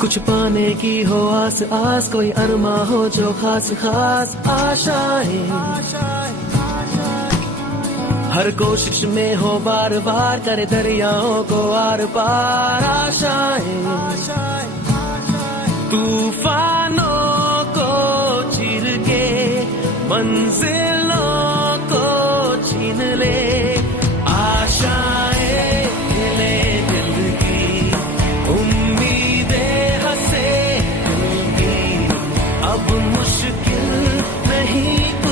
कुछ पाने की हो आस आस, कोई अरमा हो जो खास खास आशाएं, हर कोशिश में हो बार बार, करे दरियाओं को आर पार आशाएं, तूफानों को चीर के मंजिल